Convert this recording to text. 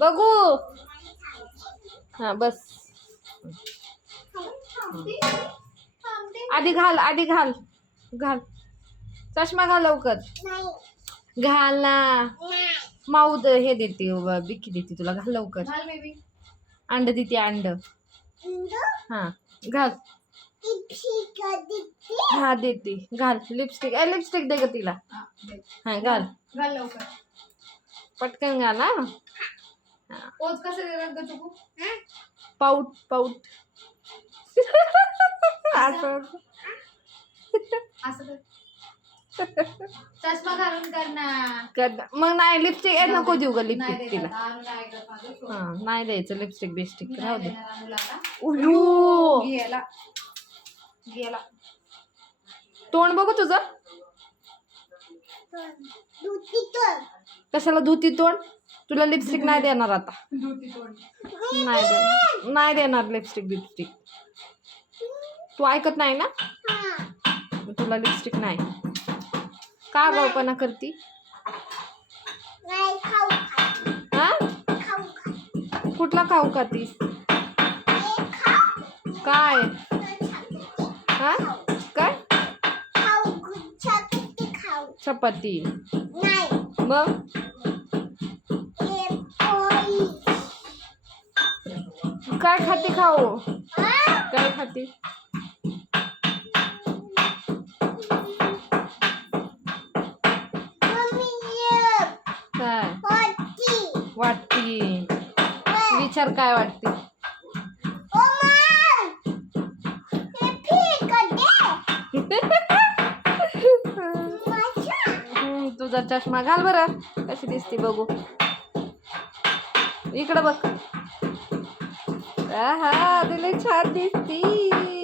बघू. हा बस. आधी घाल आधी घाल. घाल. चष्मा घाल लवकर. घाल ना. माऊद हे देते व बिक्की देते तुला. घाल लवकर. अंड देते अंड. हा घाल. हा देते. घाल. लिपस्टिक लिपस्टिक दे ग तिला. हा, दे. हा घाल घाल लवकर. पटकन घाल हा. पोच कसं देतात ग चुकू पाऊट पाऊट असं. असं कर. चष्मा घालून कर ना. कर- मग नाही लिपस्टिक ए नको देऊ नाही लिपस्टिक. तिला. हा नाही द्यायचं लिपस्टिक बिस्टिक राहू दे. उयो गेला गेला तोंड बघू तुझं. कशाला धुती तोंड? तुला लिपस्टिक नाही देणार आता. धुती तोंड. नाही देणार नाही देणार लिपस्टिक बिपस्टिक. तू ऐकत नाही ना? तुला लिपस्टिक नाही. का गवपणा करती? हा? कुठला खाऊ खाती? काय? हा? काय? चपाती. मग? काय खाती खाऊ? काय खाती? काय? वाटती. विचार काय वाटते? तुझा चष्मा घाल बरं. कशी दिसते बघू. इकडं बघ. हा दिले छान दिसती